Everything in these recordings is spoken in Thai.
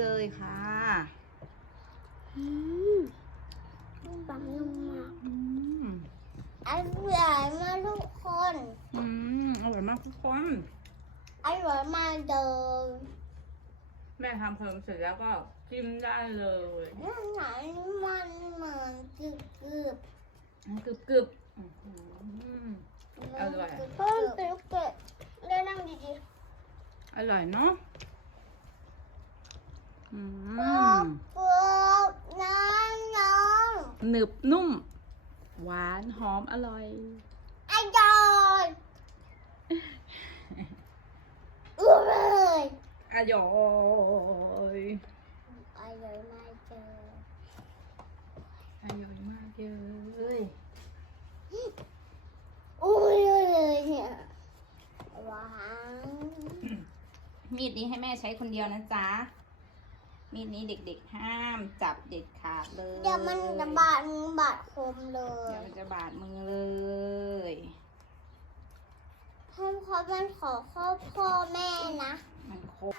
เลยค่ะอืมบางนุ่มากอร่อยมากทุกคนอืมอร่อยมากทุกคนอร่อยมากเลยแม่ทำเพิ่มเสร็จแล้วก็จิ้มได้เลยน้ำหนักมันเหมือนกึบกึบกึบกึบอร่อยเพิ่มเติมเกลือได้นั่งดีๆอร่อยเนาะ อืๆกรอมบกรอบน้ำน้องหนึบนุ่ม หวานหอมอร่อย อร่อยอื้อเลยอร่อยอร่อยมากเลยอร่อยมากเลยอุ้ยเลยเนี่ยว้าวมีดนี้ให้แม่ใช้คนเดียวนะจ๊ะ มีดนี้เด็กๆห้ามจับเด็ดขาดเลยเดี๋ยวมันจะบาดมือบาดคมเลเดี๋ยยวมันจะบาดมือเลยพ่อพ่อมันขอข้อพ่อแม่นะ มันคม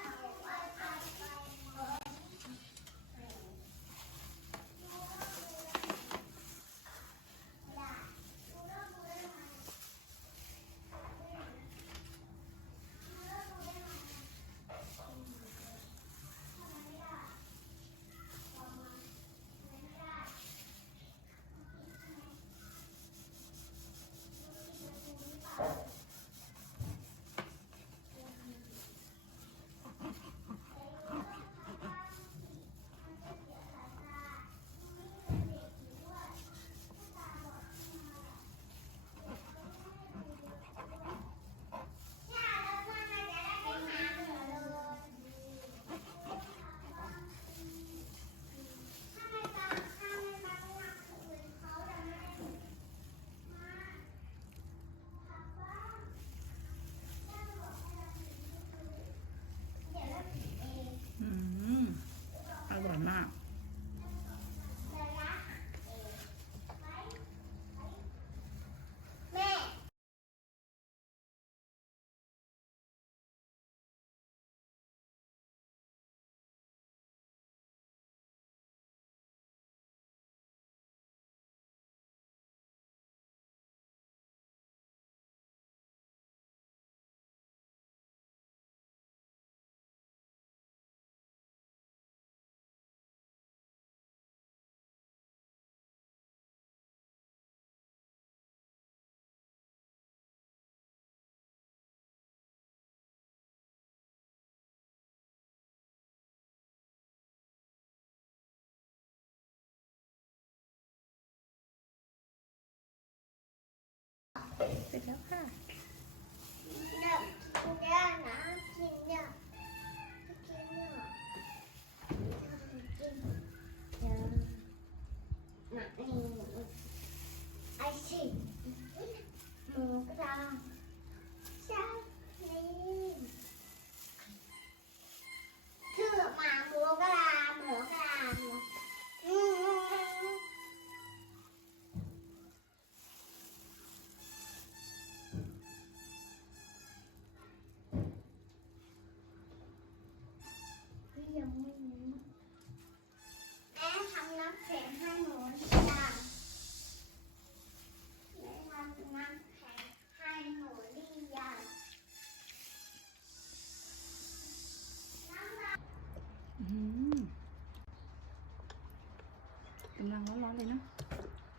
ำลังร้อนๆเลยเนาะ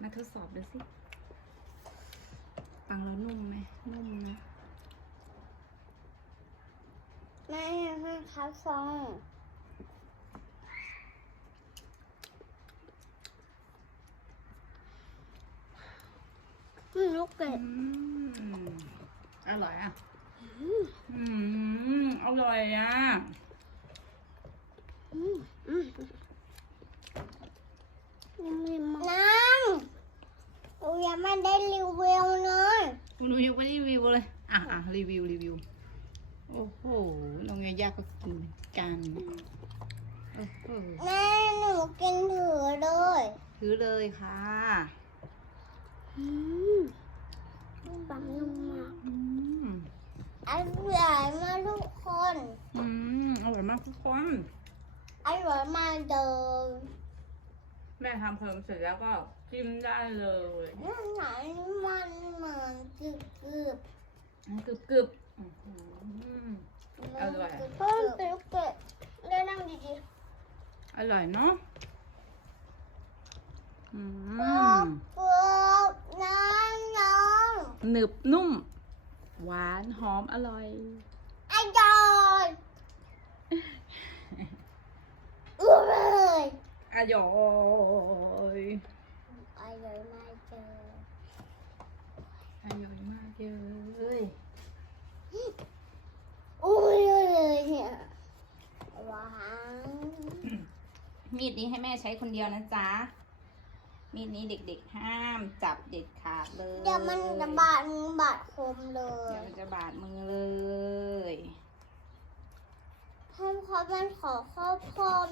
มาทดสอบดูสิ ปังแล้วนุ่มไหมนุ่มนะแม่ให้เขาซองอืมลูกเกอืดมอร่อยอะ อืม อร่อยอะ อืมอืม ยังไม่มาน้ำหนูยังไม่ได้รีวิวเลยคุณหนูยังไม่ได้รีวิวเลย อะอะรีวิวรีวิว โอ้โหน้องยายาก็กินกันโอ้โหแม่หนูกินถือเลยถือเลยค่ะอืมปังนุ่มมากอืมอร่อยมากทุกคน อืมอร่อยมากทุกคนอร่อยมากเลย แแม่ทำเพิ่มเสร็จแล้วก็จิ้มได้เลยนั่นไหนมันเหมือนกึบกึบกรึบกรึบอื้อหืออร่อยอะเพิ่มกึบกึบได้นั่งดีอร่อยเนาะอืๆกรอมบกรอบน้ำน้องหนึบนุ่ม หวานหอมอร่อยอร่อยอุ้ย อร่อยอร่อยมากเจออร่อยมากเลยอุ้ยเลยเนี่ยว้าวมีดนี้ให้แม่ใช้คนเดียวนะจ๊ะ มีดนี้เด็กๆห้ามจับเด็ดขาดเลย เดี๋ยวมันจะบาดมือบาดคมเลเดี๋ยยวมันจะบาดมือเลยพ่อพ่อมันขอข้อพ่อแม่นะมันคม